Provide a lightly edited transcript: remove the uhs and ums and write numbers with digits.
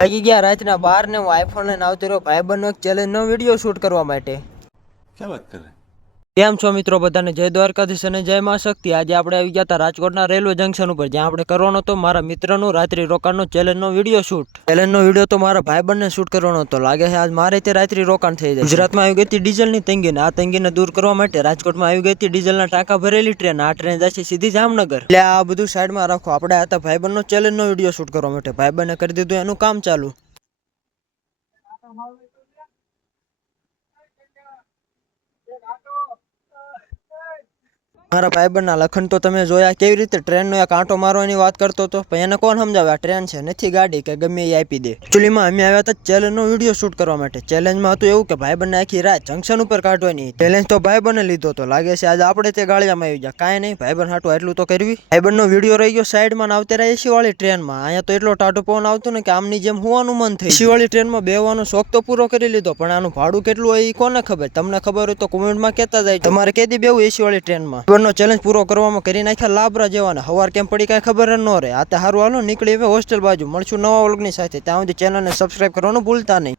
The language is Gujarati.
વાગી ગયા રાતના 12 ને હું આઈફોન લઈને આવતો રહ્યો ભાઈબંધનો એક ચેલેન્જનો વિડીયો શૂટ કરવા માટે। क्या बात कर रहे हैं? કેમ છો મિત્રો બધાને જય દ્વારકાધીશ અને જય માં શક્તિ। આજે આપણે આવી ગયા હતા રાજકોટના રેલવે જંકશન ઉપર, જ્યાં આપણે કરવાનો હતો મારા મિત્રનું રાત્રિ રોકાણનો ચેલેન્જનો વિડીયો શૂટ। ચેલેન્જનો વિડીયો તો મારા ભાઈબંધને શૂટ કરવાનો હતો। લાગે છે આજ મારે તે રાત્રિ રોકાણ થઈ જાય। ગુજરાતમાં આવી ગઈ હતી ડીઝલની તંગીને, આ તંગીને દૂર કરવા માટે રાજકોટમાં આવી ગઈ હતી ડીઝલના ટાંકા ભરેલી ટ્રેન। આ ટ્રેન જશે સીધી જામનગર। એટલે આ બધું સાઈડમાં રાખો, આપણે આ હતા ભાઈબંધનો ચેલેન્જનો વિડીયો શૂટ કરવા માટે। ભાઈબંધને કરી દીધું એનું કામ ચાલુ। મારા ભાઈબંધના લખન તો તમે જોયા કેવી રીતે ટ્રેનનો એક આંટો મારવાની વાત કરતો હતો, પણ એને કોણ સમજાવે આ ટ્રેન છે, નથી ગાડી કે ગમે એ આપી દે। એકચ્યુઅલીમાં અમે આવ્યા હતા ચેલેન્જનો વિડીયો શૂટ કરવા માટે। ચેલેન્જમાં હતું એવું કે ભાઈબંધને આખી રાત જંકશન ઉપર કાઢવાની। ચેલેન્જ તો ભાઈબંધને લીધો હતો, લાગે છે આજે આપણે તે ગાળિયામાં આવી ગયા। કાંઈ નહીં, ભાઈબંધ હાટું એટલું તો કરવી। ભાઈબંધનો વિડીયો રહી ગયો સાઈડમાં, આવતે રહ્યા એસી વાળી ટ્રેનમાં। અહીંયા તો એટલો ટાઢો પવન આવતો ને કે આમની જેમ હોવાનું મન થઈ। એસી વાળી ટ્રેનમાં બેહવાનો શોખ તો પૂરો કરી લીધો, પણ આનું ભાડું કેટલું હોય એ કોને ખબર? તમને ખબર હોય તો કોમેન્ટમાં કહેતા જાય તમારે કેદી બેવું એસી વાળી ટ્રેનમાં। નો ચેલેન્જ પૂરો કરવામાં કરી નાખ્યા લાબરા જેવાને। હવાર કેમ પડી કાંઈ ખબર ન રહે। આ તે સારું હાલો નીકળી હવે હોસ્ટેલ બાજુ, મળશું નવા વ્લોગની સાથે। ત્યાં સુધી ચેનલને સબસ્ક્રાઇબ કરવાનું ભૂલતા નહીં।